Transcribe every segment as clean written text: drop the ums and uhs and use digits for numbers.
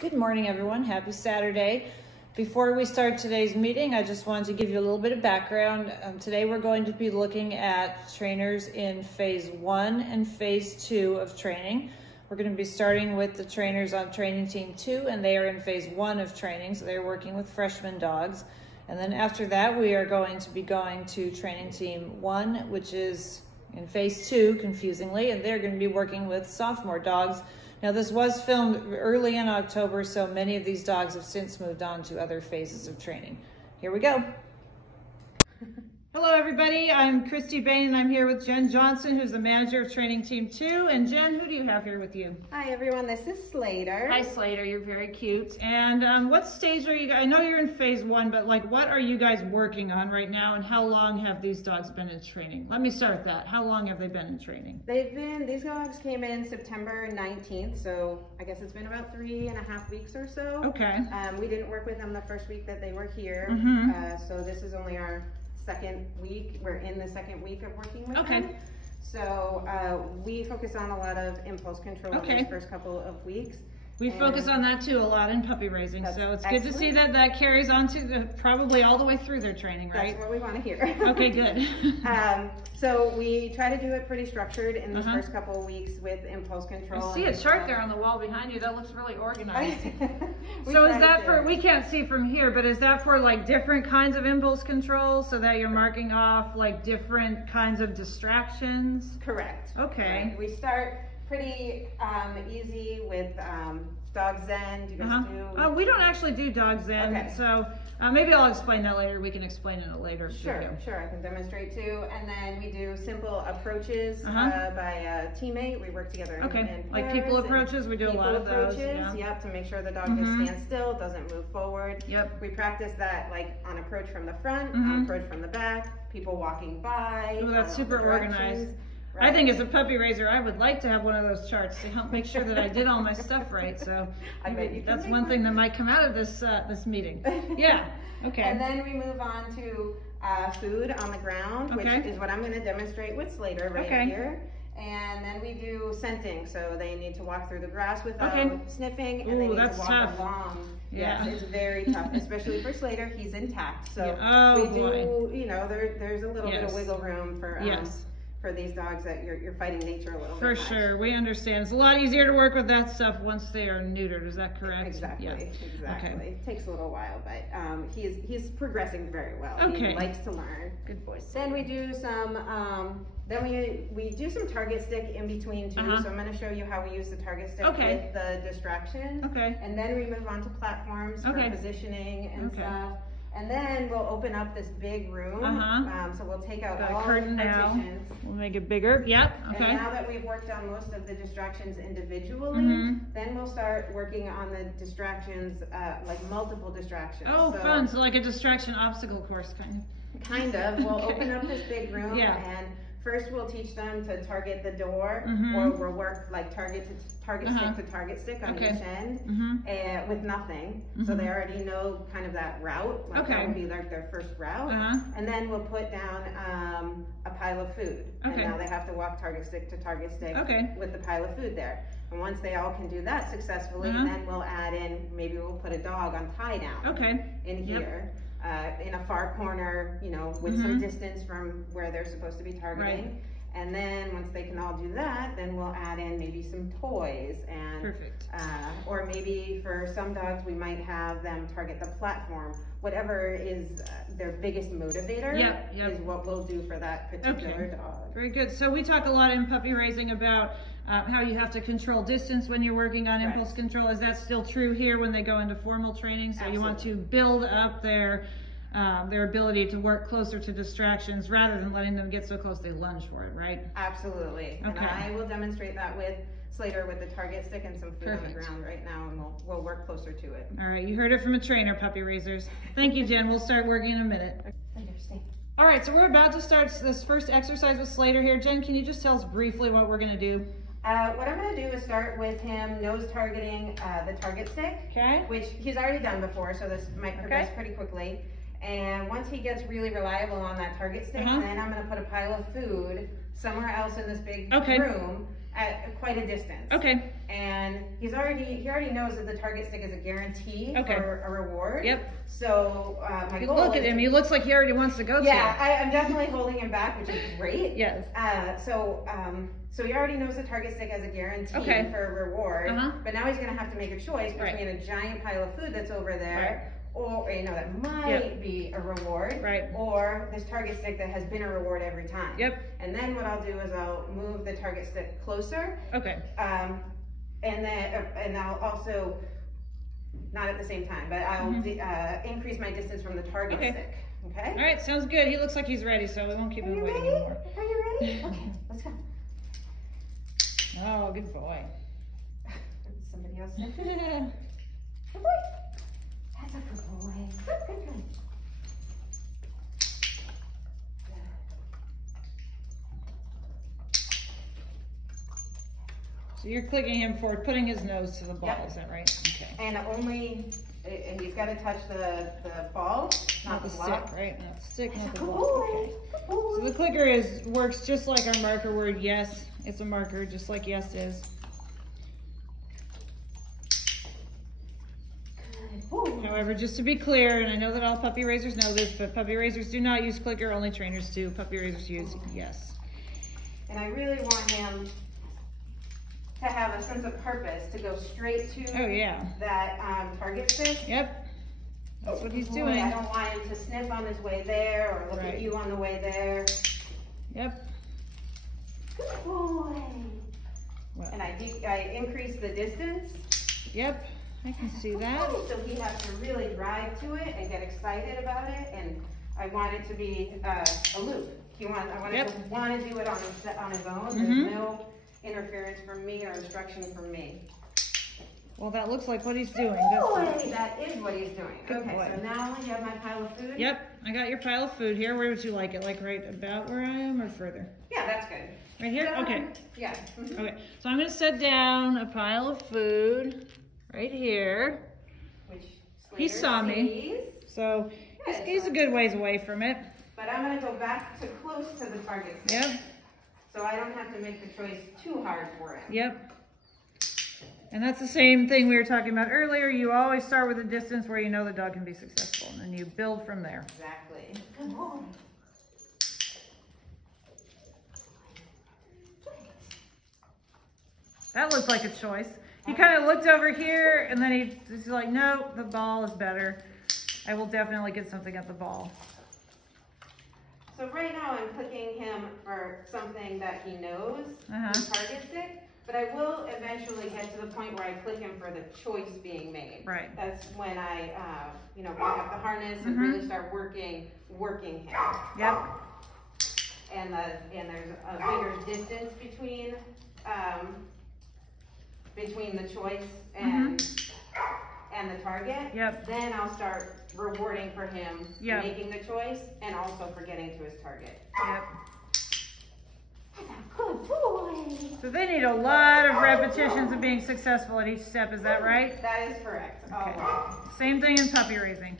Good morning, everyone. Happy Saturday. Before we start today's meeting, I just wanted to give you a little bit of background. Today we're going to be looking at trainers in phase 1 and phase 2 of training. We're going to be starting with the trainers on training team 2, and they are in phase 1 of training, so they're working with freshman dogs. And then after that, we are going to be going to training team 1, which is in phase 2, confusingly, and they're going to be working with sophomore dogs. Now, this was filmed early in October, so many of these dogs have since moved on to other phases of training. Here we go. Hello, everybody. I'm Christy Bain, and I'm here with Jen Johnson, who's the manager of Training Team 2. And Jen, who do you have here with you? Hi, everyone. This is Slater. Hi, Slater. You're very cute. And what stage are you guys? I know you're in phase 1, but what are you guys working on right now, and how long have these dogs been in training? Let me start with that. How long have they been in training? These dogs came in September 19th, so I guess it's been about 3.5 weeks or so. Okay. We didn't work with them the first week that they were here, so this is only our second week. We're in the second week of working with them. So we focus on a lot of impulse control in these first couple of weeks. We focus on that too a lot in puppy raising, so it's good to see that that carries on to probably all the way through their training, right? That's what we want to hear. Okay, good. So we try to do it pretty structured in the first couple of weeks with impulse control. I see a chart there on the wall behind you. That looks really organized. So is that for, we can't see from here, but is that for different kinds of impulse control so that you're marking off different kinds of distractions? Correct. Okay. Right. We start pretty easy with dog zen. Do you guys do? We don't actually do dog zen, so maybe I'll explain that later. We can explain it later. Sure, I can demonstrate too. And then we do simple approaches by a teammate. We work together in pairs, like people approaches. We do a lot of those. Yep, to make sure the dog just stands still, doesn't move forward. Yep. We practice that on approach from the front, on approach from the back, people walking by. Oh, that's super organized. Right. I think as a puppy raiser, I would like to have one of those charts to help make sure that I did all my stuff right. So I bet you that's one thing that might come out of this this meeting. Yeah. Okay. And then we move on to food on the ground, which is what I'm going to demonstrate with Slater here. And then we do scenting, so they need to walk through the grass without sniffing, and they need to walk along. Yeah. Yes, it's very tough, especially for Slater. He's intact, so there's a little bit of wiggle room for these dogs that you're fighting nature a little bit. For sure, we understand. It's a lot easier to work with that stuff once they are neutered. Is that correct? Exactly. Yeah. Exactly. Okay. It takes a little while, but he's progressing very well. Okay. He likes to learn. Good voice. Then we do some we do some target stick in between too. So I'm going to show you how we use the target stick with the distractions. Okay. And then we move on to platforms for positioning and stuff. And then we'll open up this big room. So we'll take out all the partitions. We'll make it bigger. Yep. Okay. And now that we've worked on most of the distractions individually, then we'll start working on the distractions, multiple distractions. Oh, fun. So like a distraction obstacle course, kind of. Kind of. We'll open up this big room and first we'll teach them to target the door, or we'll work target stick to target stick on each end with nothing. So they already know kind of that route. That would be their first route. And then we'll put down a pile of food. And now they have to walk target stick to target stick with the pile of food there. And once they all can do that successfully, then we'll add in, maybe we'll put a dog on tie down in here. In a far corner, with some distance from where they're supposed to be targeting. And then once they can all do that, then we'll add in maybe some toys and or maybe for some dogs we might have them target the platform. Whatever is their biggest motivator is what we'll do for that particular dog. Very good. So we talk a lot in puppy raising about how you have to control distance when you're working on impulse control. Is that still true here when they go into formal training? So you want to build up their ability to work closer to distractions rather than letting them get so close they lunge for it, right? Absolutely. And I will demonstrate that with Slater with the target stick and some food on the ground right now, and we'll work closer to it. All right, you heard it from a trainer, puppy raisers. Thank you, Jen. We'll start working in a minute. All right, so we're about to start this first exercise with Slater here. Jen, can you just tell us briefly what we're going to do? What I'm going to do is start with him nose targeting the target stick, which he's already done before, so this might progress pretty quickly. And once he gets really reliable on that target stick, then I'm going to put a pile of food somewhere else in this big room at quite a distance. Okay. And he already knows that the target stick is a guarantee for a reward. Yep. So my goal look at him. He looks like he already wants to go. Yeah, I'm definitely holding him back, which is great. Yes. So he already knows the target stick has a guarantee for a reward. But now he's going to have to make a choice between a giant pile of food that's over there, or that might be a reward, or this target stick that has been a reward every time. And then what I'll do is I'll move the target stick closer. And I'll also, not at the same time, but I'll increase my distance from the target stick. Okay. All right, sounds good. He looks like he's ready, so we won't keep him waiting anymore. Are you ready? Okay, let's go. Oh, good boy. Somebody else sniff it? Good boy. That's a good boy. Good. So you're clicking him for putting his nose to the ball, is that right? Okay. And he's got to touch the ball, not the stick, right? Not the stick, not the ball. Okay. So the clicker works just like our marker word yes. It's a marker, just like yes is. However, just to be clear, and I know that all puppy raisers know this, but puppy raisers do not use clicker, only trainers do. Puppy raisers use yes. And I really want him to have a sense of purpose, to go straight to that target stick. Yep, that's what he's doing. I don't want him to sniff on his way there or look at you on the way there. Yep. Good boy. Well. And I increase the distance. Yep, I can see that. So he has to really drive to it and get excited about it, and I want it to be a loop. I want him to want to do it on his own. There's no interference from me or instruction from me. Well, that looks like what he's doing. That is what he's doing. Good boy. So now you have my pile of food? Yep, I got your pile of food here. Where would you like it? Like right about where I am or further? Yeah, that's good. Right here? Okay. Yeah. Okay, so I'm going to set down a pile of food right here. He saw me, so he's a good ways away from it. But I'm going to go back to close to the target. Yep. So I don't have to make the choice too hard for him. Yep. And that's the same thing we were talking about earlier. You always start with a distance where you know the dog can be successful, and then you build from there. Exactly. Come on. That looks like a choice. He kind of looked over here, and then he's like, no, the ball is better. I will definitely get something at the ball. So right now I'm clicking him for something that he knows, the target stick, but I will eventually get to the point where I click him for the choice being made. Right. That's when I, walk up the harness and really start working him. Yep. And there's a bigger distance between the choice and the target. Yep. Then I'll start rewarding for him making the choice and also for getting to his target. Yep. Good boy. So they need a lot of repetitions of being successful at each step, is that right? That is correct. Okay. Same thing in puppy raising.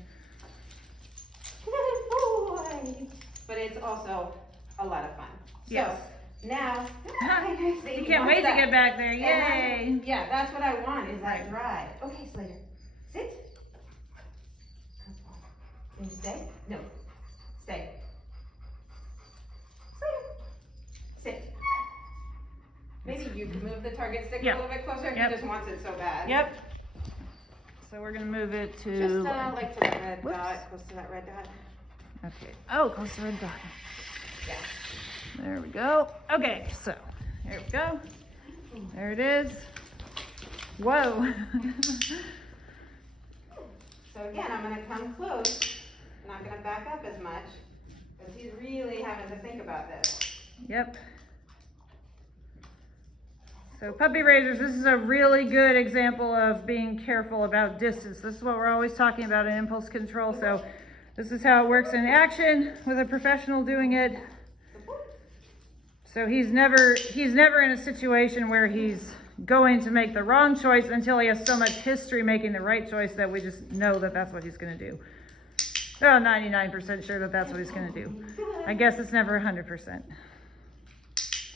Good boy. But it's also a lot of fun. Yes. So now, you can't wait to get back there. Yay. Yeah, that's what I want, is that drive. Okay, Slater, sit. Can you stay? No. Stay. Sit. Maybe you can move the target stick a little bit closer. He just wants it so bad. Yep. So we're going to move it to... Just like to the red dot, close to that red dot. Okay. Oh, close to the red dot. Yeah. There we go. Okay, so here we go. There it is. Whoa. So again, I'm going to come close. I'm not going to back up as much because he's really having to think about this. Yep. So puppy raisers, this is a really good example of being careful about distance. This is what we're always talking about in impulse control. So this is how it works in action with a professional doing it. So he's never in a situation where he's going to make the wrong choice until he has so much history making the right choice that we just know that that's what he's going to do. Oh, 99% sure that that's what he's going to do. I guess it's never 100%.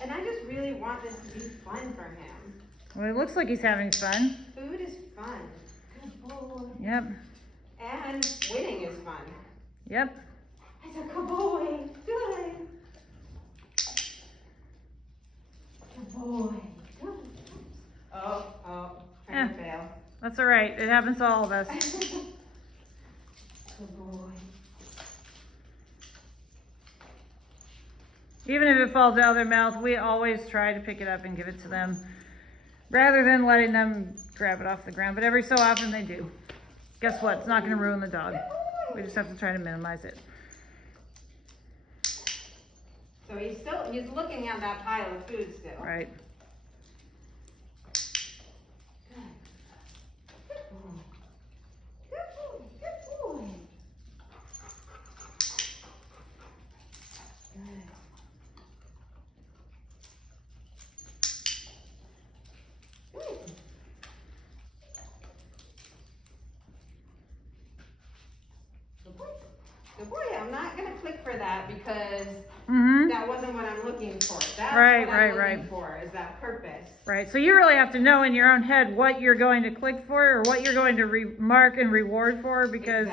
And I just really want this to be fun for him. Well, it looks like he's having fun. Food is fun. Good boy. Yep. And winning is fun. Yep. It's a good boy. Good. Good boy. Good. Oh, trying to fail. That's all right. It happens to all of us. Good boy. Even if it falls out of their mouth, we always try to pick it up and give it to them rather than letting them grab it off the ground. But every so often they do. Guess what? It's not going to ruin the dog. We just have to try to minimize it. So he's looking at that pile of food still. Right. Good boy, I'm not going to click for that because that wasn't what I'm looking for. That's what I'm looking for, is that purpose. Right, so you really have to know in your own head what you're going to click for or what you're going to mark and reward for, because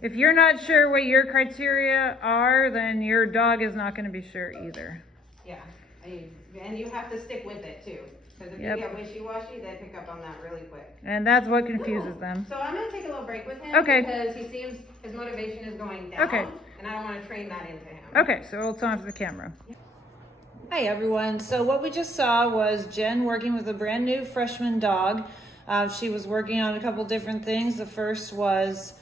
if you're not sure what your criteria are, then your dog is not going to be sure either. Yeah, and you have to stick with it too. Because if you get wishy-washy, they pick up on that really quick. And that's what confuses them. So I'm going to take a little break with him because he seems his motivation is going down. And I don't want to train that into him. Okay, so we'll turn to the camera. Hi everyone. So what we just saw was Jen working with a brand new freshman dog. She was working on a couple different things. The first was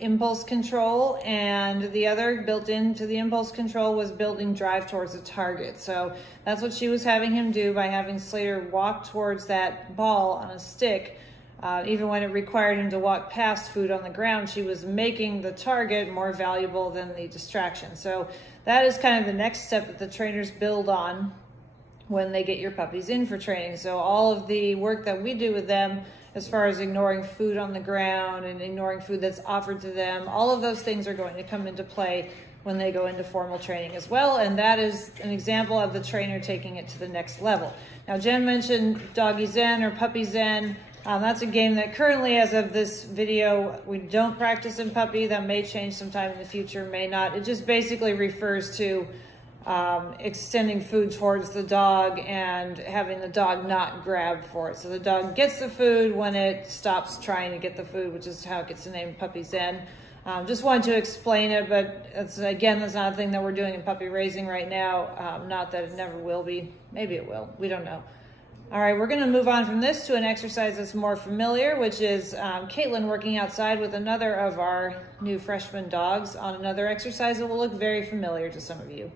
impulse control, and the other built into the impulse control was building drive towards a target. So that's what she was having him do by having Slater walk towards that ball on a stick. Even when it required him to walk past food on the ground, she was making the target more valuable than the distraction. So that is kind of the next step that the trainers build on when they get your puppies in for training. So all of the work that we do with them, as far as ignoring food on the ground and ignoring food that's offered to them, all of those things are going to come into play when they go into formal training as well. And that is an example of the trainer taking it to the next level. Now, Jen mentioned Doggy Zen or Puppy Zen. That's a game that currently, as of this video, we don't practice in puppy. That may change sometime in the future, may not. It just basically refers to extending food towards the dog and having the dog not grab for it. So the dog gets the food when it stops trying to get the food, which is how it gets the name Puppy Zen. Just wanted to explain it, but again, that's not a thing that we're doing in puppy raising right now. Not that it never will be. Maybe it will. We don't know. All right, we're going to move on from this to an exercise that's more familiar, which is Caitlin working outside with another of our new freshman dogs on another exercise that will look very familiar to some of you.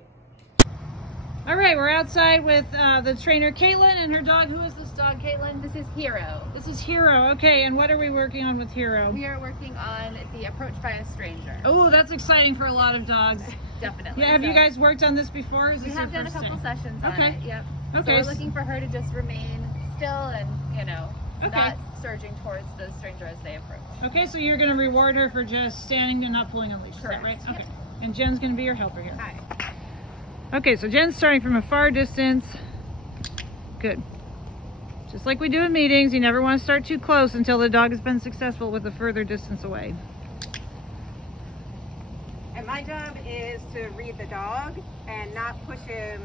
All right, we're outside with the trainer Caitlin and her dog. Who is this dog, Caitlin? This is Hero. This is Hero. Okay, and what are we working on with Hero? We are working on the approach by a stranger. Oh, that's exciting for a lot of dogs. Definitely. Yeah, have you guys worked on this before? We have done a couple sessions on it. Yep. Okay. So we're looking for her to just remain still and, not surging towards the stranger as they approach. Okay, so you're going to reward her for just standing and not pulling on leash. Correct. Is that right? Yep. Okay. And Jen's going to be your helper here. Hi. Okay, so Jen's starting from a far distance. Good. Just like we do in meetings, you never want to start too close until the dog has been successful with a further distance away. And my job is to read the dog and not push her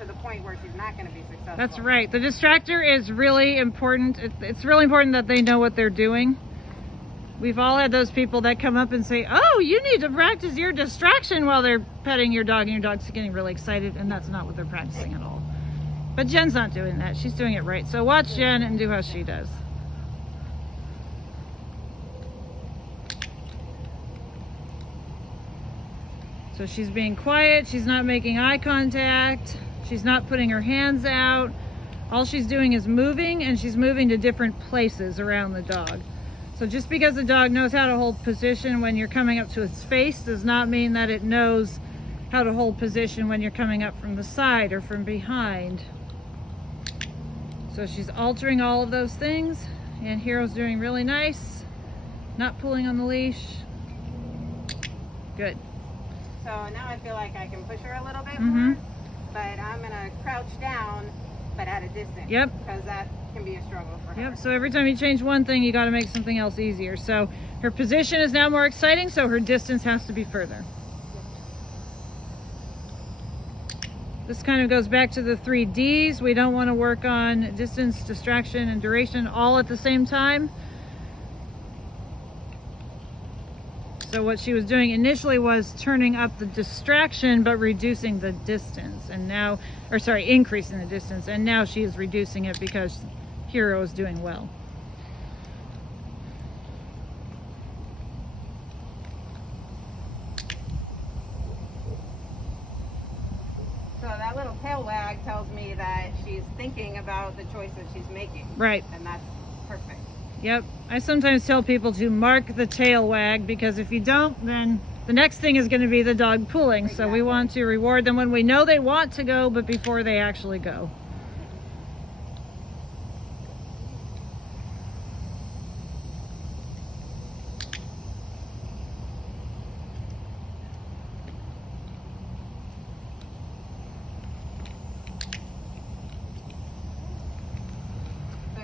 to the point where she's not going to be successful. That's right. The distractor is really important. It's really important that they know what they're doing. We've all had those people that come up and say, oh, you need to practice your distraction while they're petting your dog, and your dog's getting really excited, and that's not what they're practicing at all. But Jen's not doing that. She's doing it right. So watch Jen and do how she does. So she's being quiet. She's not making eye contact. She's not putting her hands out. All she's doing is moving, and she's moving to different places around the dog. So just because the dog knows how to hold position when you're coming up to its face does not mean that it knows how to hold position when you're coming up from the side or from behind. So she's altering all of those things, and Hero's doing really nice. Not pulling on the leash. Good. So now I feel like I can push her a little bit more. but I'm gonna crouch down, but at a distance. Yep. Because that can be a struggle for her. Yep, so every time you change one thing, you got to make something else easier. So her position is now more exciting, so her distance has to be further. This kind of goes back to the 3 Ds. We don't want to work on distance, distraction, and duration all at the same time. So what she was doing initially was turning up the distraction, but reducing the distance. And now, or sorry, increasing the distance. And now she is reducing it because Hero is doing well. So that little tail wag tells me that she's thinking about the choices she's making. Right. And that's perfect. Yep. I sometimes tell people to mark the tail wag, because if you don't, then the next thing is going to be the dog pulling. Exactly. So we want to reward them when we know they want to go, but before they actually go.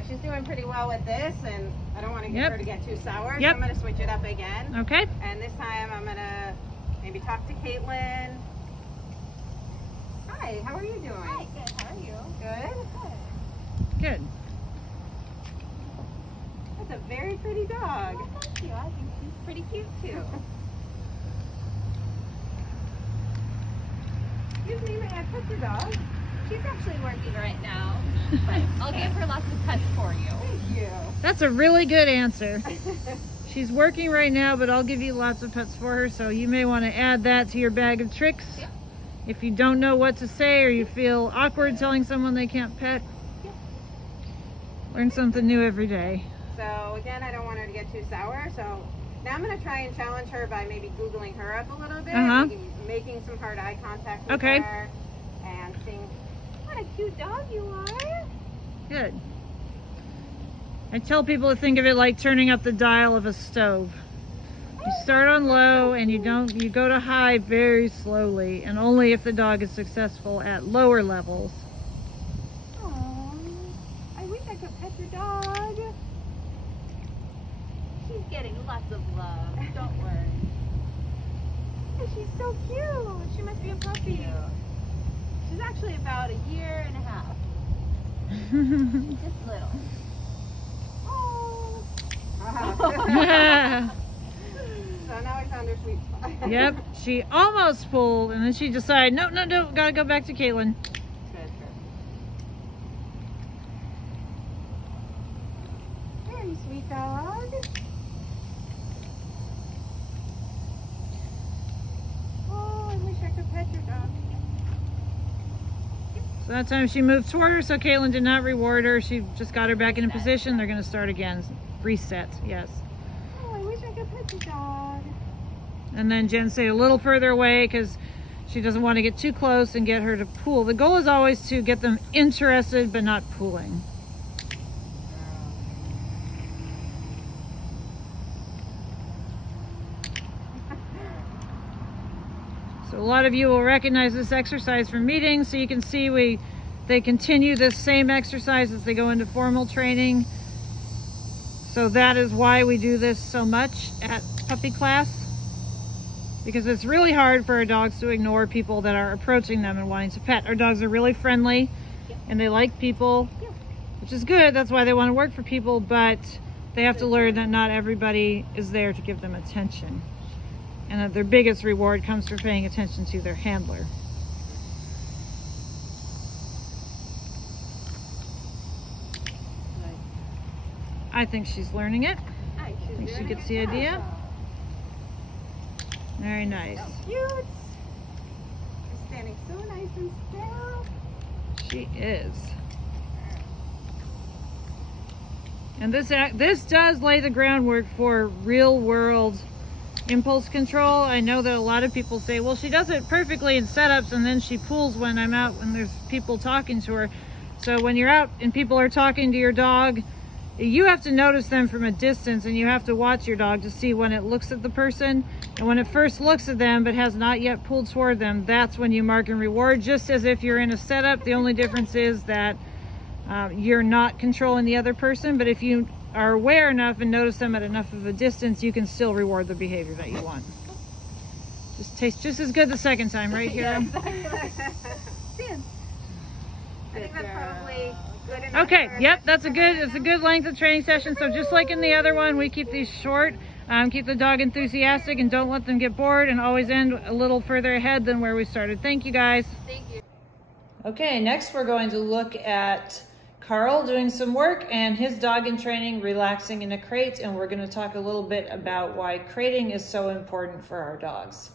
She's doing pretty well with this, and I don't want to get her to get too sour, so I'm going to switch it up again. Okay. And this time I'm going to maybe talk to Caitlin. Hi, how are you doing? Hi, good. How are you? Good? Good. That's a very pretty dog. Well, thank you. I think she's pretty cute too. Excuse me, may I pet your dog? She's actually working right now, but I'll give her lots of pets for you. Thank you. That's a really good answer. She's working right now, but I'll give you lots of pets for her, so you may want to add that to your bag of tricks. Yep. If you don't know what to say or you feel awkward telling someone they can't pet. Yep. Learn something new every day. So again, I don't want her to get too sour, so now I'm going to try and challenge her by maybe Googling her up a little bit, making some hard eye contact with her, and seeing what a cute dog you are. Good. I tell people to think of it like turning up the dial of a stove. You start on low and you go to high very slowly, and only if the dog is successful at lower levels. Aww, I wish I could pet your dog. She's getting lots of love, don't worry. And she's so cute. She must be a puppy. She's actually about a year and a half. Just little. Oh. So now I found her sweet spot. Yep, she almost pulled, and then she decided, no, gotta go back to Caitlin. Good. Very sweet dog. Oh, I wish I could pet your dog. So that time she moved toward her, so Caitlin did not reward her. She just got her back in a position. They're going to start again. Reset, yes. Oh, I wish I could pet your dog. And then Jen stayed a little further away because she doesn't want to get too close and get her to pull. The goal is always to get them interested but not pulling. So a lot of you will recognize this exercise from meetings, so you can see they continue this same exercise as they go into formal training. So that is why we do this so much at puppy class, because it's really hard for our dogs to ignore people that are approaching them and wanting to pet. Our dogs are really friendly and they like people, which is good. That's why they want to work for people, but they have to learn that not everybody is there to give them attention. And that their biggest reward comes from paying attention to their handler. I think she's learning it. I think she gets the idea. Very nice. So cute. She's standing so nice and still. She is. And this does lay the groundwork for real world impulse control. I know that a lot of people say, well, she does it perfectly in setups and then she pulls when I'm out when there's people talking to her. So when you're out and people are talking to your dog, you have to notice them from a distance, and you have to watch your dog to see when it looks at the person. And when it first looks at them but has not yet pulled toward them, that's when you mark and reward, just as if you're in a setup. The only difference is that you're not controlling the other person, but if you are aware enough and notice them at enough of a distance, you can still reward the behavior that you want. Just tastes just as good the second time, right here. I think that's probably good enough. Okay, yep, it's a good length of training session. So just like in the other one, we keep these short, keep the dog enthusiastic, and don't let them get bored, and always end a little further ahead than where we started. Thank you, guys. Thank you. Okay, next we're going to look at Carl doing some work and his dog in training, relaxing in a crate, and we're going to talk a little bit about why crating is so important for our dogs.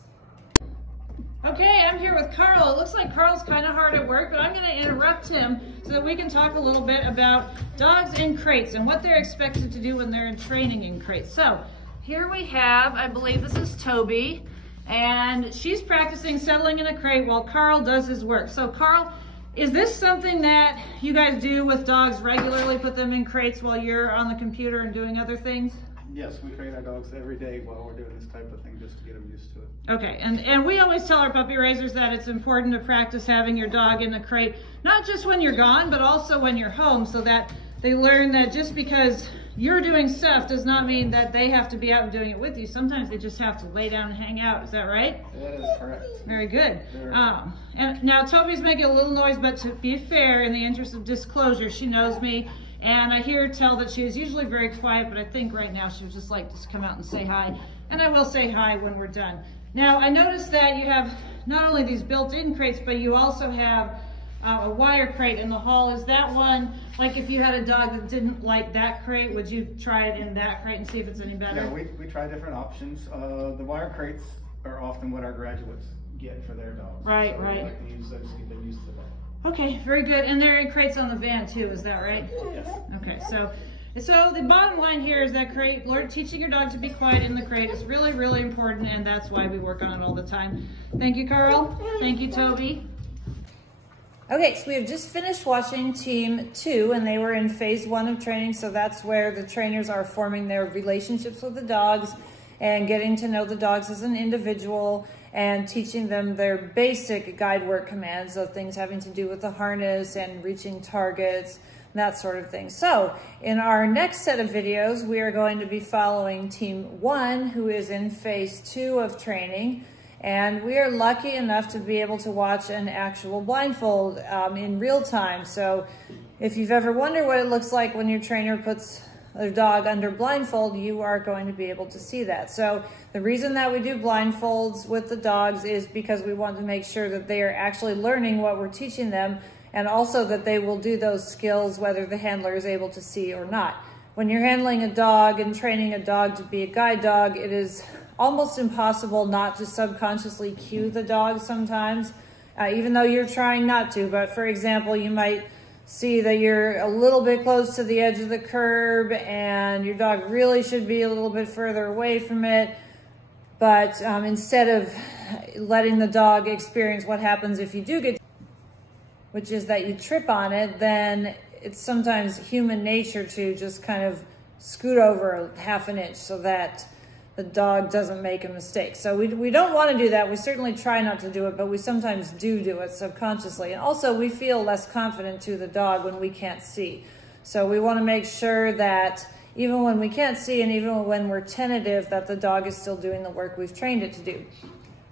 Okay, I'm here with Carl. It looks like Carl's kind of hard at work, but I'm going to interrupt him so that we can talk a little bit about dogs in crates and what they're expected to do when they're in training in crates. So here we have, I believe this is Toby, and she's practicing settling in a crate while Carl does his work. So Carl, is this something that you guys do with dogs regularly, put them in crates while you're on the computer and doing other things? Yes, we train our dogs every day while we're doing this type of thing just to get them used to it. Okay, and we always tell our puppy raisers that it's important to practice having your dog in a crate, not just when you're gone, but also when you're home, so that they learn that just because you're doing stuff does not mean that they have to be out and doing it with you. Sometimes they just have to lay down and hang out. Is that right? That is correct. Very good. And now Toby's making a little noise, but to be fair, in the interest of disclosure, she knows me. And I hear her tell that she is usually very quiet, but I think right now she would just like to come out and say hi. And I will say hi when we're done. Now, I noticed that you have not only these built-in crates, but you also have a wire crate in the hall. Is that one, like if you had a dog that didn't like that crate, would you try it in that crate and see if it's any better? Yeah, we try different options. The wire crates are often what our graduates get for their dogs. Right, so right. We like to use those to get them used to that. Okay, very good. And they're in crates on the van too, is that right? Yes. Okay, so the bottom line here is that teaching your dog to be quiet in the crate is really, really important, and that's why we work on it all the time. Thank you, Carl. Thank you, Toby. Okay, so we have just finished watching Team 2, and they were in phase 1 of training, so that's where the trainers are forming their relationships with the dogs and getting to know the dogs as an individual and teaching them their basic guide work commands, so things having to do with the harness and reaching targets, that sort of thing. So in our next set of videos, we are going to be following Team 1, who is in phase 2 of training. And we are lucky enough to be able to watch an actual blindfold in real time. So if you've ever wondered what it looks like when your trainer puts a dog under blindfold, you are going to be able to see that. So the reason that we do blindfolds with the dogs is because we want to make sure that they are actually learning what we're teaching them, and also that they will do those skills whether the handler is able to see or not. When you're handling a dog and training a dog to be a guide dog, it is almost impossible not to subconsciously cue the dog sometimes, even though you're trying not to. But for example, you might see that you're a little bit close to the edge of the curb and your dog really should be a little bit further away from it. But instead of letting the dog experience what happens if you do get, which is that you trip on it, then it's sometimes human nature to just kind of scoot over half an inch so that the dog doesn't make a mistake. So we don't want to do that. We certainly try not to do it, but we sometimes do it subconsciously. And also we feel less confident to the dog when we can't see. So we want to make sure that even when we can't see and even when we're tentative, that the dog is still doing the work we've trained it to do.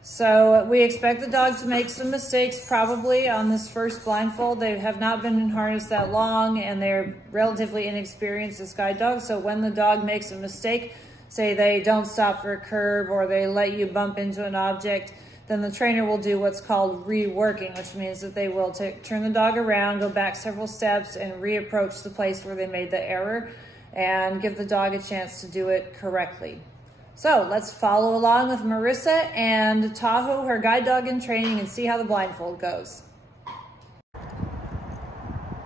So we expect the dog to make some mistakes probably on this first blindfold. They have not been in harness that long and they're relatively inexperienced as guide dogs. So when the dog makes a mistake, say they don't stop for a curb or they let you bump into an object, then the trainer will do what's called reworking, which means that they will turn the dog around, go back several steps, and reapproach the place where they made the error and give the dog a chance to do it correctly. So let's follow along with Marissa and Tahoe, her guide dog in training, and see how the blindfold goes.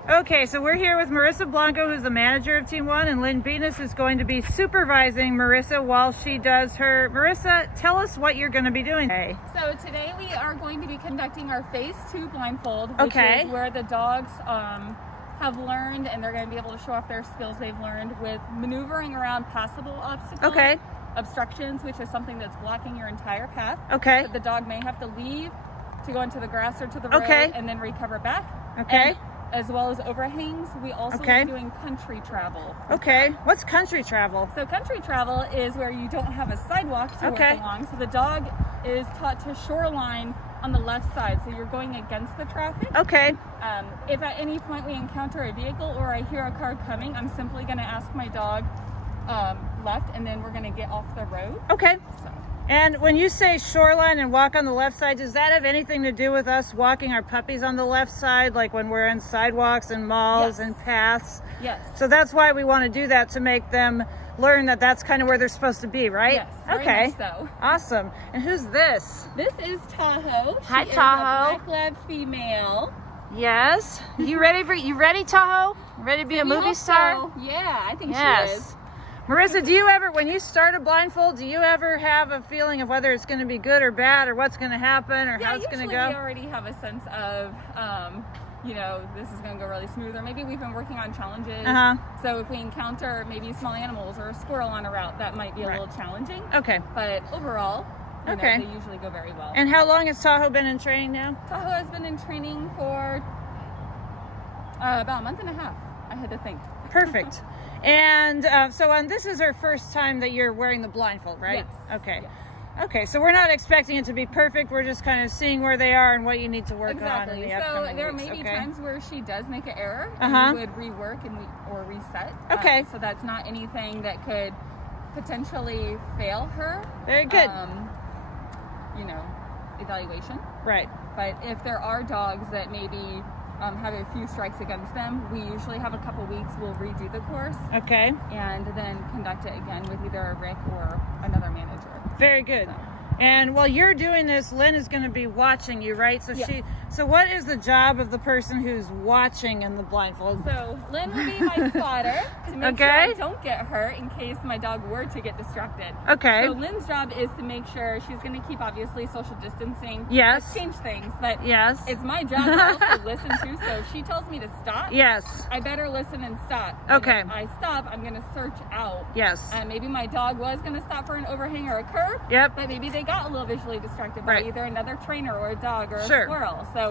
Okay, so we're here with Marissa Blanco, who's the manager of Team 1, and Lynn Venus is going to be supervising Marissa while she does her. Marissa, tell us what you're going to be doing today. So today we are going to be conducting our phase 2 blindfold, which is where the dogs have learned, and they're going to be able to show off their skills they've learned with maneuvering around passable obstacles. Okay. Obstructions, which is something that's blocking your entire path. Okay. That the dog may have to leave to go into the grass or to the road and then recover back. Okay. And as well as overhangs, we also are doing country travel. Okay. What's country travel? So country travel is where you don't have a sidewalk to work along. So the dog is taught to shoreline on the left side. So you're going against the traffic. Okay. If at any point we encounter a vehicle or I hear a car coming, I'm simply going to ask my dog left, and then we're going to get off the road. Okay. So. And when you say shoreline and walk on the left side, does that have anything to do with us walking our puppies on the left side, like when we're on sidewalks and malls and paths? Yes. So that's why we want to do that, to make them learn that that's kind of where they're supposed to be, right? Yes. Very much so. Awesome. And who's this? This is Tahoe. Hi, she Tahoe. Is a black lab female. Yes. You ready, Tahoe? Ready to be a movie star? So. Yeah, I think she is. Marissa, do you ever, when you start a blindfold, do you ever have a feeling of whether it's going to be good or bad, or what's going to happen, or how it's going to go? We already have a sense of, you know, this is going to go really smooth, or maybe we've been working on challenges. So if we encounter maybe small animals or a squirrel on a route, that might be a little challenging. Okay. But overall, you know, they usually go very well. And how long has Tahoe been in training now? Tahoe has been in training for about a month and a half, I had to think. Perfect. And this is her first time that you're wearing the blindfold, right? Yes. Okay. Yes. Okay, so we're not expecting it to be perfect. We're just kind of seeing where they are and what you need to work on in the upcoming So there weeks. may be times where she does make an error, Uh-huh. and we would rework or reset. Okay. So that's not anything that could potentially fail her. Very good. You know, evaluation. Right. But if there are dogs that maybe have a few strikes against them, we usually have a couple weeks, we'll redo the course. Okay. And then conduct it again with either a Rick or another manager. Very good. And while you're doing this, Lynn is going to be watching you, right? So so what is the job of the person who's watching in the blindfold? So Lynn will be my spotter to make sure I don't get hurt in case my dog were to get distracted. Okay. So Lynn's job is to make sure she's going to keep obviously social distancing. Yes. Change things, but it's my job to also listen to. So if she tells me to stop. Yes. I better listen and stop. Okay. And if I stop, I'm going to search out. Yes. Maybe my dog was going to stop for an overhang or a curb. Yep. But maybe they got a little visually distracted by either another trainer or a dog or a squirrel. So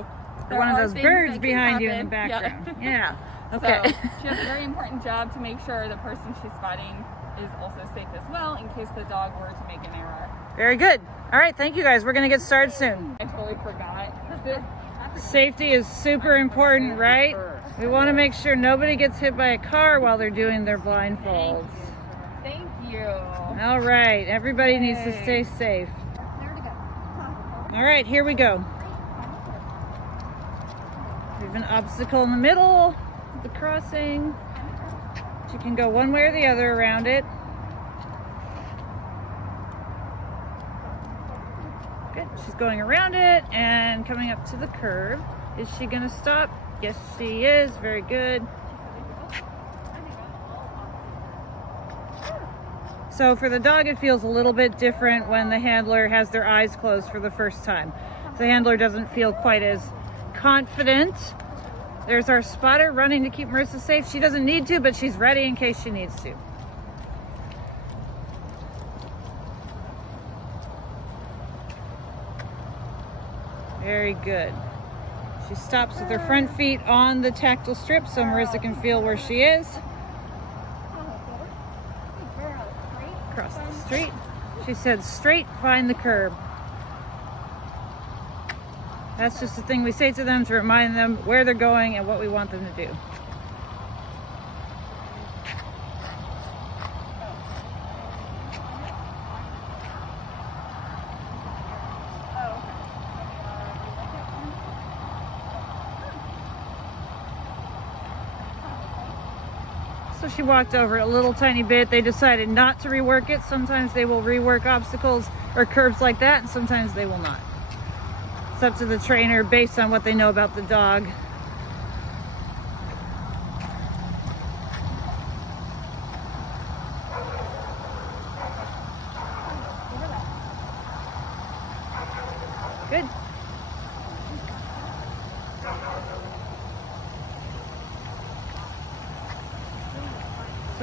one of those birds behind you in the background. Yeah. Okay. So she has a very important job to make sure the person she's spotting is also safe as well in case the dog were to make an error. Very good. All right, thank you guys. We're going to get started soon. I totally forgot. Safety is super important, right? We want to make sure nobody gets hit by a car while they're doing their blindfolds. Thank you. All right, everybody needs to stay safe. All right, here we go. We have an obstacle in the middle of the crossing. You can go one way or the other around it. Good, she's going around it and coming up to the curb. Is she gonna stop? Yes, she is, very good. So for the dog, it feels a little bit different when the handler has their eyes closed for the first time. The handler doesn't feel quite as confident. There's our spotter running to keep Marissa safe. She doesn't need to, but she's ready in case she needs to. Very good. She stops with her front feet on the tactile strip so Marissa can feel where she is. Across the street. She said straight, find the curb. That's just the thing we say to them to remind them where they're going and what we want them to do. So she walked over a little tiny bit. They decided not to rework it. Sometimes they will rework obstacles or curbs like that, and sometimes they will not. It's up to the trainer based on what they know about the dog. Good.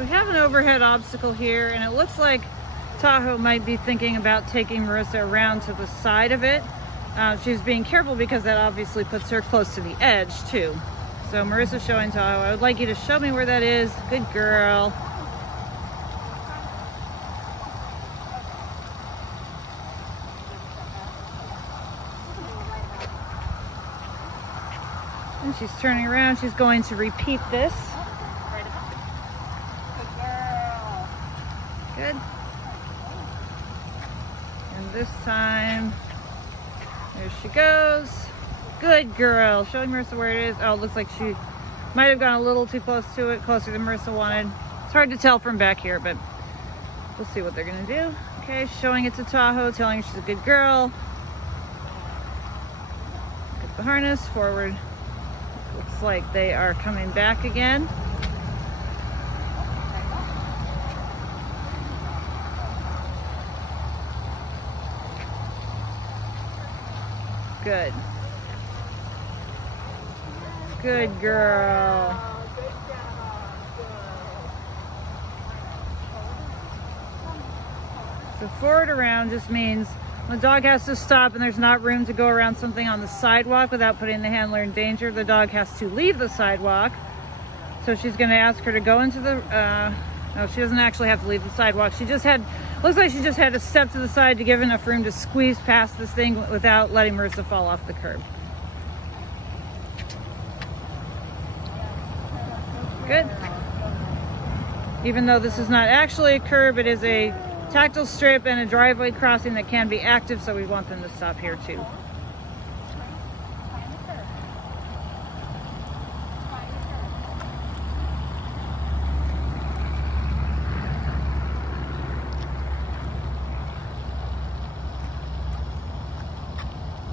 we have an overhead obstacle here, and it looks like Tahoe might be thinking about taking Marissa around to the side of it. She's being careful because that obviously puts her close to the edge too. So Marissa's showing Tahoe, I would like you to show me where that is. Good girl. And she's turning around. She's going to repeat this. Good. And this time, there she goes. Good girl. Showing Marissa where it is. Oh, it looks like she might have gone a little too close to it, closer than Marissa wanted. It's hard to tell from back here, but we'll see what they're gonna do. Okay, showing it to Tahoe, telling her she's a good girl. Get the harness forward. Looks like they are coming back again. Good. Good girl. So forward around just means when the dog has to stop and there's not room to go around something on the sidewalk without putting the handler in danger, the dog has to leave the sidewalk. So she's going to ask her to go into the, no, she doesn't actually have to leave the sidewalk. She just had, looks like she just had to step to the side to give enough room to squeeze past this thing without letting Marissa fall off the curb. Good. Even though this is not actually a curb, it is a tactile strip and a driveway crossing that can be active, so we want them to stop here too.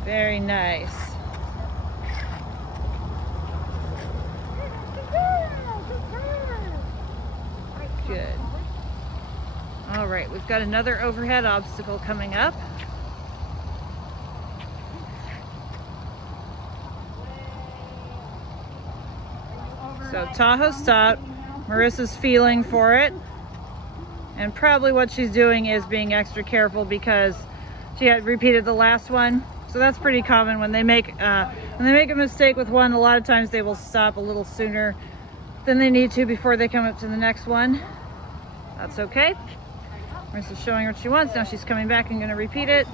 Very nice. Good. All right, we've got another overhead obstacle coming up. So Tahoe stopped. Marissa's feeling for it. And probably what she's doing is being extra careful because she had repeated the last one. So that's pretty common when they make a mistake with one. A lot of times they will stop a little sooner than they need to before they come up to the next one. That's okay. Marissa's showing her what she wants. Now she's coming back and going to repeat it.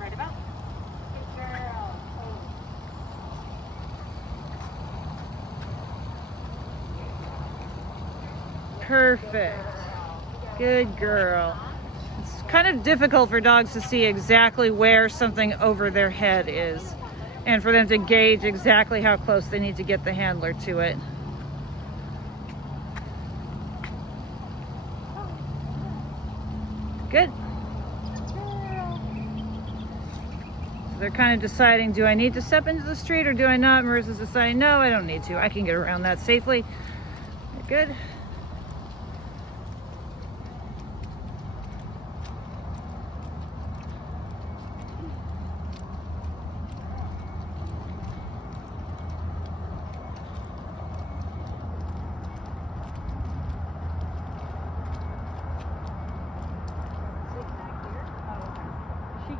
Right about. Good girl. Perfect. Good girl. It's kind of difficult for dogs to see exactly where something over their head is and for them to gauge exactly how close they need to get the handler to it. Good. So they're kind of deciding, do I need to step into the street or do I not? Marissa's deciding, no, I don't need to. I can get around that safely. Good.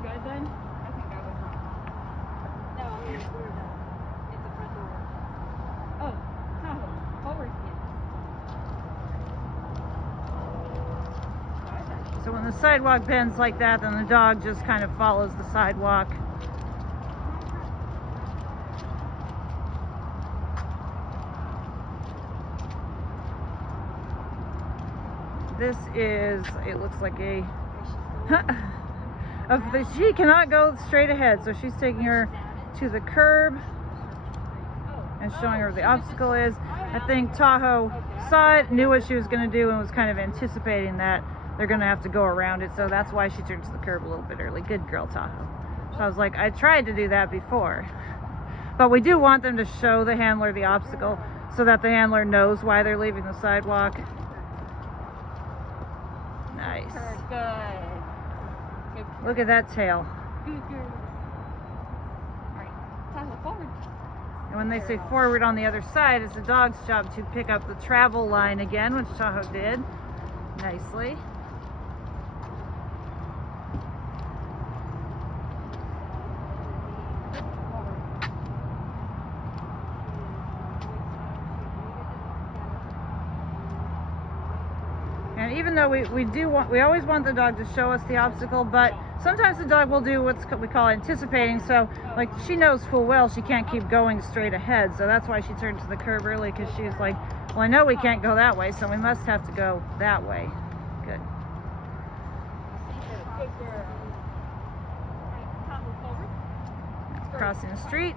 Good then? I think I was wrong. No, we're at the front door. Oh, Tahoe, forward again. So when the sidewalk bends like that, then the dog just kind of follows the sidewalk. This is, it looks like a... she cannot go straight ahead, so she's taking her to the curb and showing her where the obstacle is. I think Tahoe saw it, knew what she was going to do, and was kind of anticipating that they're going to have to go around it, so that's why she turned to the curb a little bit early. Good girl, Tahoe. So I was like, I tried to do that before. But we do want them to show the handler the obstacle so that the handler knows why they're leaving the sidewalk. Nice. Good. Look at that tail. Good girl. All right, Tahoe, forward. And when they say forward on the other side, it's the dog's job to pick up the travel line again, which Tahoe did nicely. And even though we always want the dog to show us the obstacle, but sometimes the dog will do what we call anticipating. So like she knows full well she can't keep going straight ahead. So that's why she turned to the curb early, because she's like, well, I know we can't go that way, so we must have to go that way. Good. Crossing the street.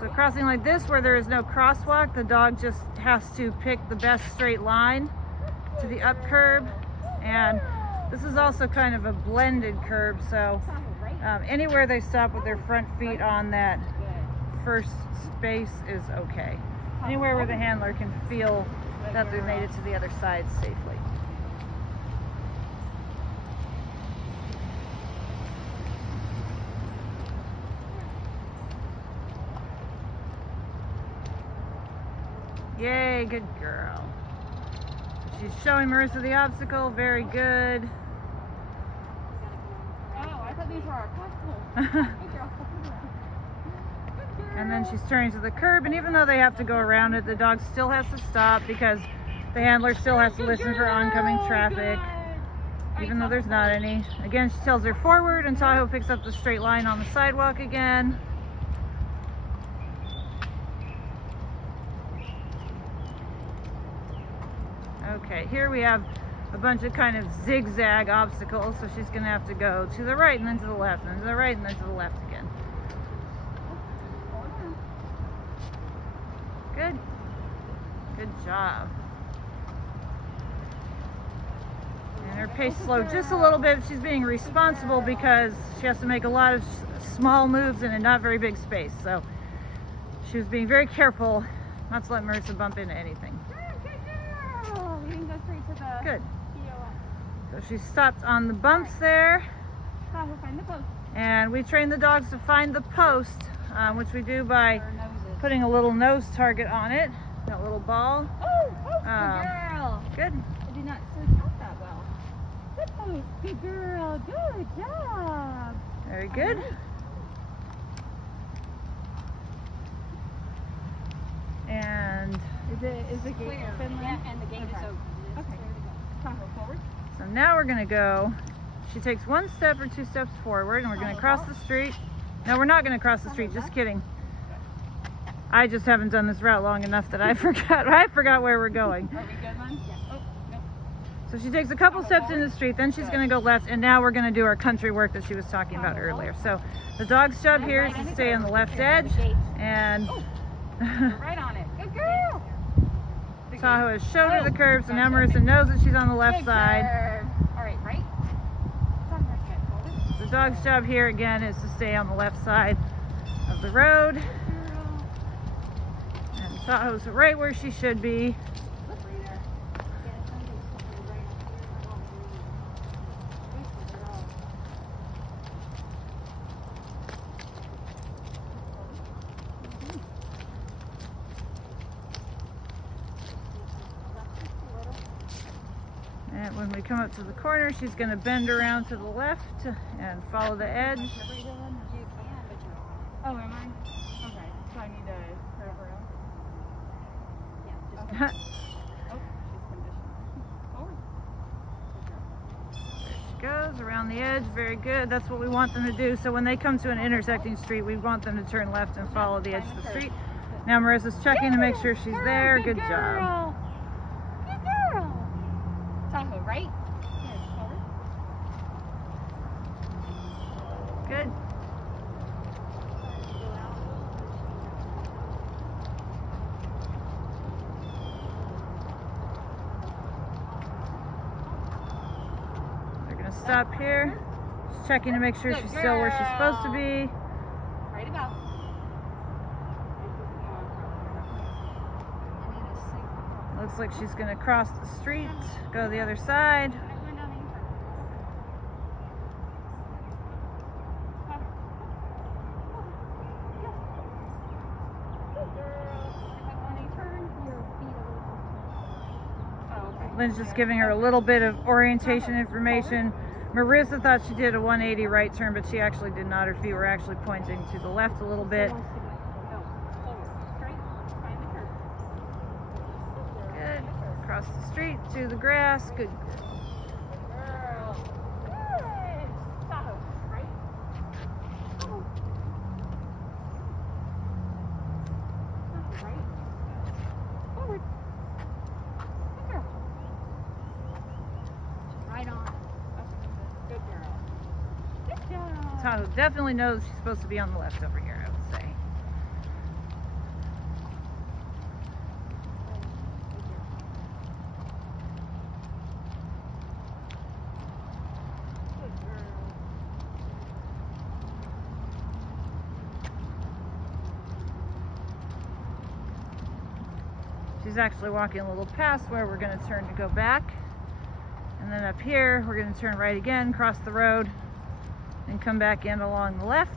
So crossing like this, where there is no crosswalk, the dog just has to pick the best straight line to the up curb. And this is also kind of a blended curb, so anywhere they stop with their front feet on that first space is okay. Anywhere where the handler can feel that they made it to the other side safely. Yay, good girl. She's showing Marissa the obstacle. Very good. Oh, I thought these were our obstacles. And then she's turning to the curb, and even though they have to go around it, the dog still has to stop because the handler still has to listen for oncoming traffic, even though there's not any. Again, she tells her forward, and Tahoe picks up the straight line on the sidewalk again. Okay, here we have a bunch of kind of zigzag obstacles, so she's going to have to go to the right and then to the left, and to the right and then to the left again. Good. Good job. And her pace slowed just a little bit. She's being responsible because she has to make a lot of small moves in a not very big space, so she was being very careful not to let Marissa bump into anything. Good. So she stopped on the bumps there. And we train the dogs to find the post, which we do by putting a little nose target on it. That little ball. Oh, good girl. Good. I did not search out that well. Good post. Good girl. Good job. Very good. And is the gate open? Yeah, and the gate is open. Okay. Forward. So now we're going to go, she takes one step or two steps forward, and we're going to cross the street. No, we're not going to cross the street, just kidding. I just haven't done this route long enough that I forgot where we're going. Are we good, Lon? Yeah. Oh, no. So she takes a couple steps in the street, then she's going to go left, and now we're going to do our country work that she was talking about earlier. So the dog's job here is to stay on the left edge, and right on it. Good girl. Tahoe has showed her the curb, so now Marissa knows that she's on the left side. All right, right. The dog's job here again is to stay on the left side of the road. And Tahoe's right where she should be. And when we come up to the corner, she's going to bend around to the left and follow the edge. Oh, am I? Okay. So I need to curve around? Yeah. There she goes, around the edge. Very good. That's what we want them to do. So when they come to an intersecting street, we want them to turn left and follow the edge of the street. Now Marissa's checking to make sure she's there. Good job. Good girl. Tahoe, right? Good. They're going to stop here. Just checking to make sure she's still where she's supposed to be. Right about. Looks like she's going to cross the street, go to the other side. Lynn's just giving her a little bit of orientation information. Marissa thought she did a 180 right turn, but she actually did not. Her feet were actually pointing to the left a little bit. Good. Across the street to the grass. Good. Tahoe definitely knows she's supposed to be on the left over here, I would say. She's actually walking a little past where we're going to turn to go back. And then up here, we're going to turn right again, cross the road, and come back in along the left.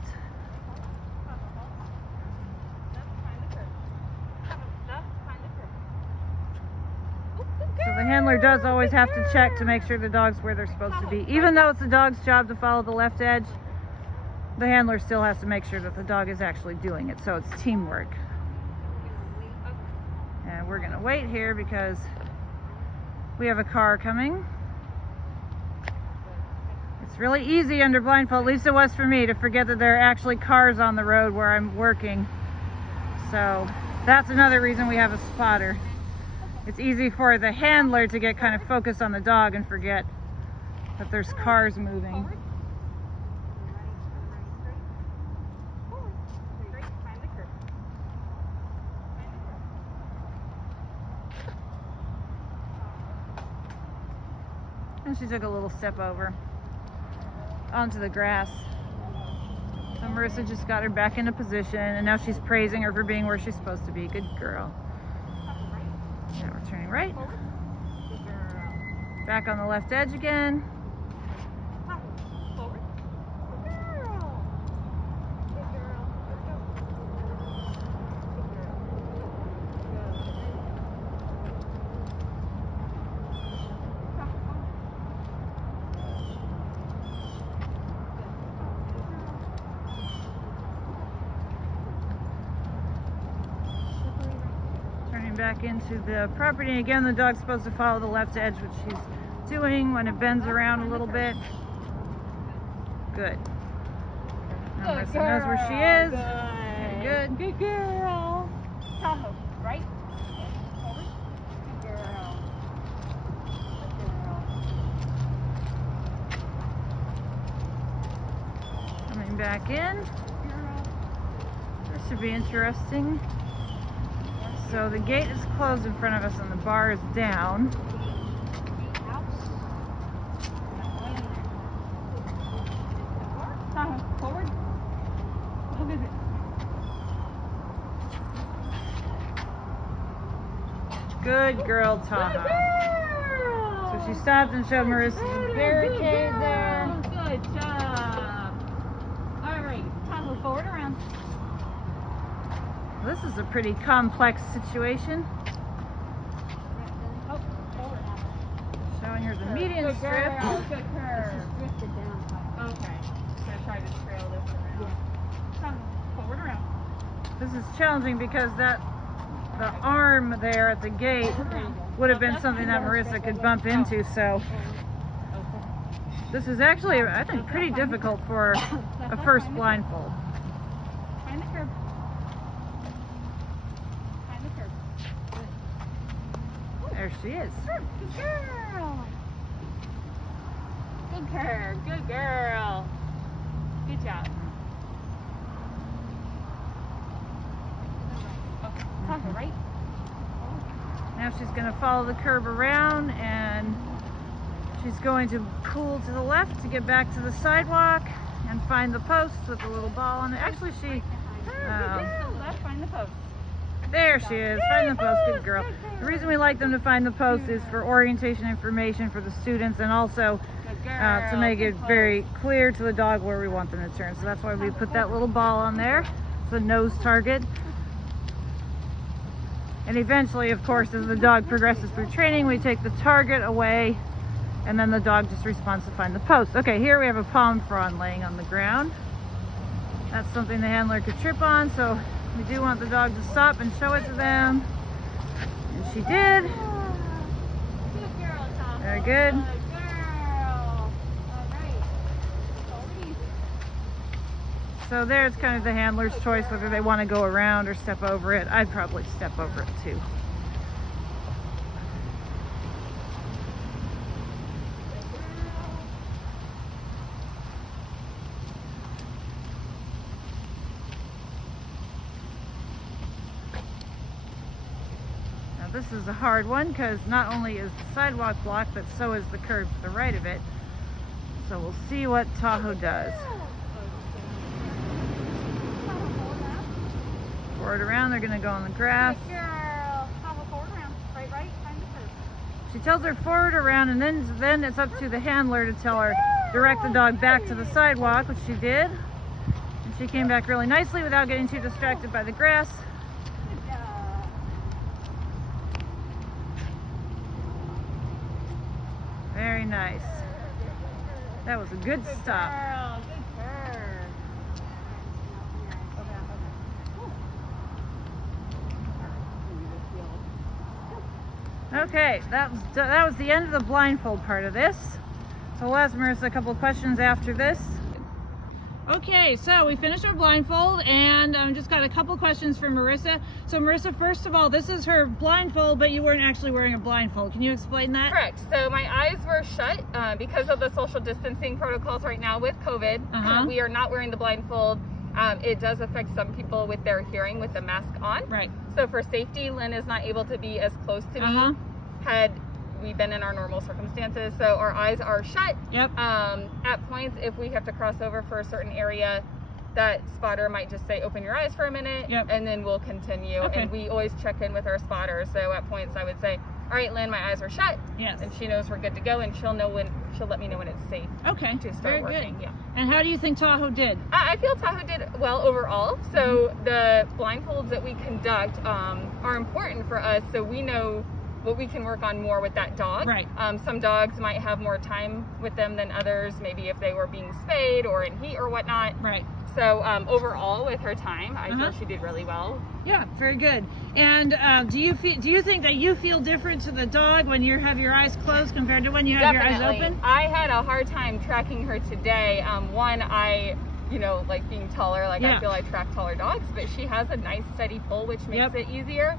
So the handler does always have to check to make sure the dog's where they're supposed to be. Even though it's the dog's job to follow the left edge, the handler still has to make sure that the dog is actually doing it. So it's teamwork. And we're gonna wait here because we have a car coming. It's really easy under blindfold, at least it was for me, to forget that there are actually cars on the road where I'm working. So that's another reason we have a spotter. It's easy for the handler to get kind of focused on the dog and forget that there's cars moving. And she took a little step over onto the grass. So Marissa just got her back into position, and now she's praising her for being where she's supposed to be. Good girl. Now we're turning right. Back on the left edge again. Back into the property, and again the dog's supposed to follow the left edge, which she's doing when it bends around a little bit. Good. Now Marissa knows where she is. Good. Good girl. Tahoe, right? Forward. Good girl. Good girl. Coming back in. This should be interesting. So the gate is closed in front of us and the bar is down. Forward. Good girl, Tahoe. So she stopped and showed Marissa the barricade there. Good job. All right, Tahoe, forward around. This is a pretty complex situation. Showing her the median strip. Good curve. Okay, so try to trail this around. Forward around. This is challenging because the arm there at the gate would have been something that Marissa could bump into. So this is actually, I think, pretty difficult for a first blindfold. Find the curb. There she is. Good girl. Good girl. Good girl. Good job. Okay. Tahoe, right? Now she's going to follow the curb around, and she's going to pull to the left to get back to the sidewalk and find the post with the little ball on it. Actually, she... Left, find the post. There she is. Find the post. Good girl. The reason we like them to find the post is for orientation information for the students, and also to make it very clear to the dog where we want them to turn. So that's why we put that little ball on there. It's a nose target. And eventually, of course, as the dog progresses through training, we take the target away, and then the dog just responds to find the post. Okay, here we have a palm frond laying on the ground. That's something the handler could trip on, so we do want the dog to stop and show it to them. And she did. Good girl, Tahoe. Very good. Good girl. All right. Hold it easy. So there's kind of the handler's choice whether they want to go around or step over it. I'd probably step over it too. This is a hard one because not only is the sidewalk blocked, but so is the curb to the right of it. So we'll see what Tahoe does. Forward around, they're gonna go on the grass. Good girl. Tahoe, forward around. Right, find the curb. She tells her forward around, and then it's up to the handler to tell her, direct the dog back to the sidewalk, which she did. And she came back really nicely without getting too distracted by the grass. Very nice. That was a good stop. Girl, good girl. Okay, that was the end of the blindfold part of this. So we'll ask Marissa a couple of questions after this. Okay, so we finished our blindfold, and just got a couple questions for Marissa. So Marissa, first of all, this is her blindfold, but you weren't actually wearing a blindfold. Can you explain that? Correct. So my eyes were shut because of the social distancing protocols right now with COVID. We are not wearing the blindfold. It does affect some people with their hearing with the mask on. Right. So for safety, Lynn is not able to be as close to me had we been in our normal circumstances. So our eyes are shut. Yep. At points, if we have to cross over for a certain area, that spotter might just say, open your eyes for a minute, and then we'll continue. Okay. And we always check in with our spotters. So at points I would say, all right, Lynn, my eyes are shut. Yes. And she knows we're good to go, and she'll let me know when it's safe. Okay. To start Very working. good. Yeah. And how do you think Tahoe did? I feel Tahoe did well overall. So the blindfolds that we conduct are important for us, so we know what we can work on more with that dog. Right. Some dogs might have more time with them than others, maybe if they were being spayed or in heat or whatnot. Right. So overall, with her time, I feel she did really well. Yeah, very good. And do you think that you feel different to the dog when you have your eyes closed compared to when you have your eyes open? I had a hard time tracking her today. One, like being taller, I feel I track taller dogs, but she has a nice steady pull, which makes it easier.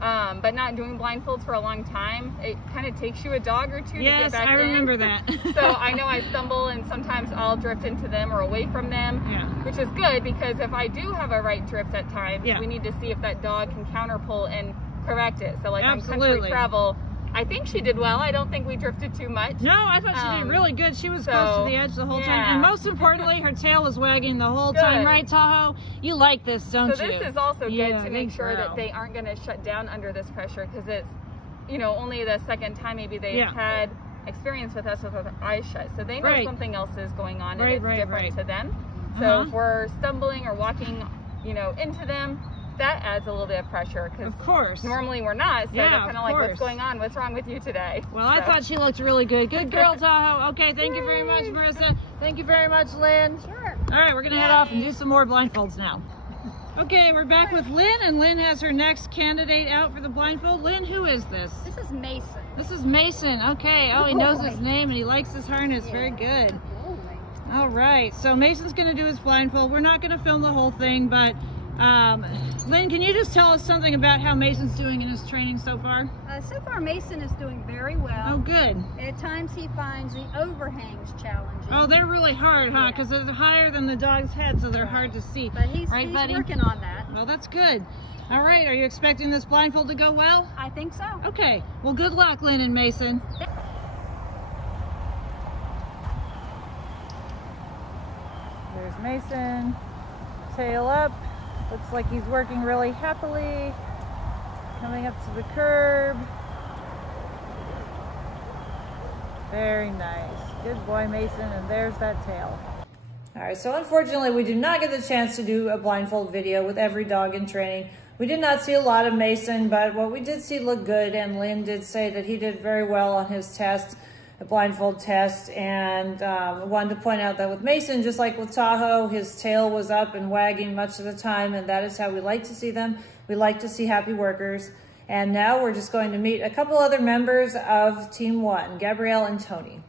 But not doing blindfolds for a long time, it kind of takes you a dog or two to get back in. Yes, I remember that. So I know I stumble, and sometimes I'll drift into them or away from them, which is good, because if I do have a right drift at times, we need to see if that dog can counter pull and correct it. So on country travel, I think she did well. I don't think we drifted too much. No, I thought she did really good. She was close to the edge the whole time. And most importantly, her tail was wagging the whole time. Right, Tahoe? You like this, don't you? So this is also good to make sure that they aren't going to shut down under this pressure, because it's, only the second time maybe they've had experience with us with our eyes shut. So they know something else is going on, and it's different to them. So if we're stumbling or walking, into them, that adds a little bit of pressure, because of course normally we're not, so they're kind of like, what's going on, what's wrong with you today? Well, I thought she looked really good. Good girl, Tahoe. Okay, thank you very much, Marissa. Thank you very much, Lynn. Sure. All right, we're gonna head off and do some more blindfolds now. Okay, we're back with Lynn, and Lynn has her next candidate out for the blindfold. Lynn, who is this? This is Mason. This is Mason. Okay. Oh, he knows his name and he likes his harness. Very good. All right, so Mason's gonna do his blindfold. We're not gonna film the whole thing, but Lynn, can you just tell us something about how Mason's doing in his training so far? So far, Mason is doing very well. Oh, good. At times, he finds the overhangs challenging. Oh, they're really hard, huh? Because they're higher than the dog's head, so they're hard to see. But he's buddy? working on that. Well, that's good. All right, are you expecting this blindfold to go well? I think so. Okay, well, good luck, Lynn and Mason. There's Mason, tail up. Looks like he's working really happily. Coming up to the curb. Very nice. Good boy, Mason, and there's that tail. All right, so unfortunately, we do not get the chance to do a blindfold video with every dog in training, We did not see a lot of Mason, but what we did see looked good, and Lynn did say that he did very well on his test, the blindfold test, and I wanted to point out that with Mason, just like with Tahoe, his tail was up and wagging much of the time, and that is how we like to see them. We like to see happy workers. And now we're just going to meet a couple other members of Team 1, Gabrielle and Tony.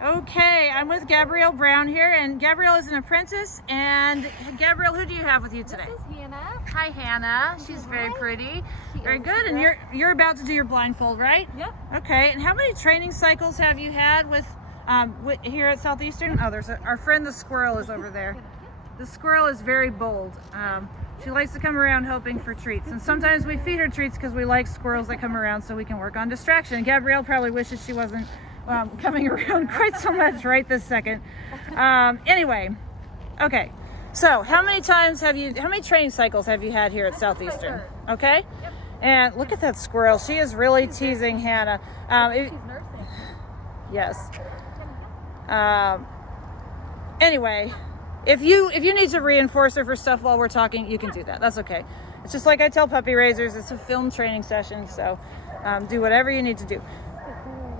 Okay, I'm with Gabrielle Brown here, and Gabrielle is an apprentice. And Gabrielle, who do you have with you today? This is Hannah. Hi, Hannah. She's very pretty. Very good. And you're about to do your blindfold, right? Yep. Okay. And how many training cycles have you had with here at Southeastern? Oh, there's our friend the squirrel is over there. The squirrel is very bold. She likes to come around hoping for treats, and sometimes we feed her treats because we like squirrels that come around so we can work on distraction. Gabrielle probably wishes she wasn't coming around quite so much right this second. Anyway, okay. So how many training cycles have you had here at Southeastern? Okay. Yep. And look at that squirrel. She is really teasing Hannah. She's nursing. Yes. Anyway, if you need to reinforce her for stuff while we're talking, you can do that. That's okay. It's just like I tell puppy raisers, it's a film training session, so do whatever you need to do.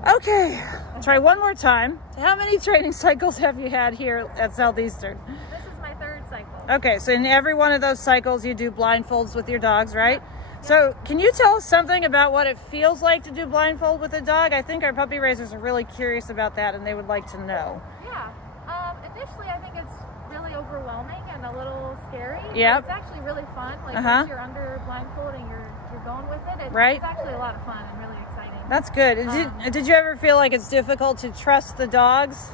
Okay, try one more time. How many training cycles have you had here at Southeastern? This is my 3rd cycle. Okay, so in every one of those cycles you do blindfolds with your dogs, right? So can you tell us something about what it feels like to do blindfold with a dog? I think our puppy raisers are really curious about that, and they would like to know. Yeah. Initially, I think it's really overwhelming and a little scary. Yep. It's actually really fun. Like once you're under blindfold and you're going with it, it's actually a lot of fun and really exciting. That's good. Did you ever feel like it's difficult to trust the dogs?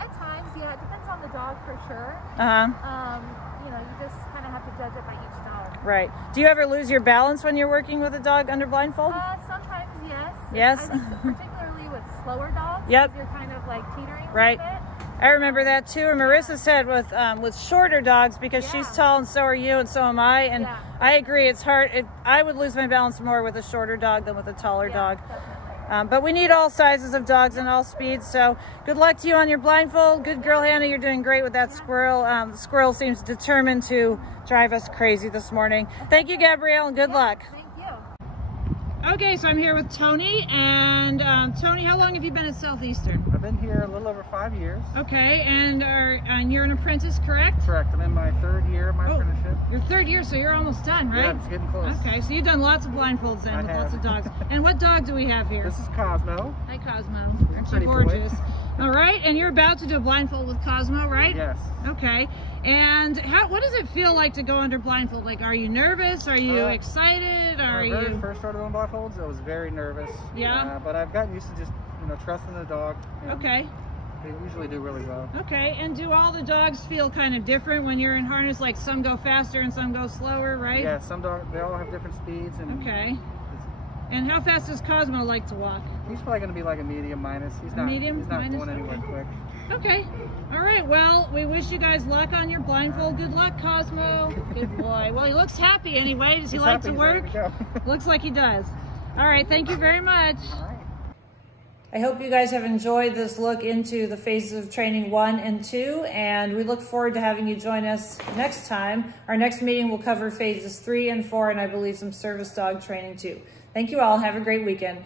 At times, yeah. It depends on the dog for sure. You know, you just kind of have to judge it by each dog. Right. Do you ever lose your balance when you're working with a dog under blindfold? Sometimes, yes. Yes? I think particularly with slower dogs. Yep. You're kind of like teetering Right. a bit. I remember that too. And Marissa said with shorter dogs, because she's tall and so are you and so am I, and I agree, it's hard. I would lose my balance more with a shorter dog than with a taller dog. Definitely. But we need all sizes of dogs and all speeds, so good luck to you on your blindfold. Good girl, Hannah, you're doing great with that squirrel. The squirrel seems determined to drive us crazy this morning. Thank you, Gabrielle, and good luck. Thank you. Okay, so I'm here with Tony, and Tony, how long have you been at Southeastern? I've been here a little over 5 years. Okay, and you're an apprentice, correct? Correct. I'm in my 3rd year of my apprenticeship. Your 3rd year, so you're almost done, right? Yeah, it's getting close. Okay, so you've done lots of blindfolds then with lots of dogs. And what dog do we have here? This is Cosmo. Hi, Cosmo. Aren't you gorgeous? All right, and you're about to do a blindfold with Cosmo, right? Yes. Okay, and what does it feel like to go under blindfold? Like, are you nervous? Are you excited? When I very first started doing blindfolds, I was very nervous. Yeah. But I've gotten used to just, trusting the dog. Okay. They usually do really well. Okay, and do all the dogs feel kind of different when you're in harness? Like some go faster and some go slower, right? Yeah, some dogs, they all have different speeds. And okay. And how fast does Cosmo like to walk? He's probably going to be like a medium minus. He's not going anywhere quick. Okay. All right. Well, we wish you guys luck on your blindfold. Good luck, Cosmo. Good boy. Well, he looks happy anyway. Does he like to work? Looks like he does. All right. Thank you very much. All right. I hope you guys have enjoyed this look into the phases of training 1 and 2, and we look forward to having you join us next time. Our next meeting will cover phases 3 and 4, and I believe some service dog training too. Thank you all. Have a great weekend.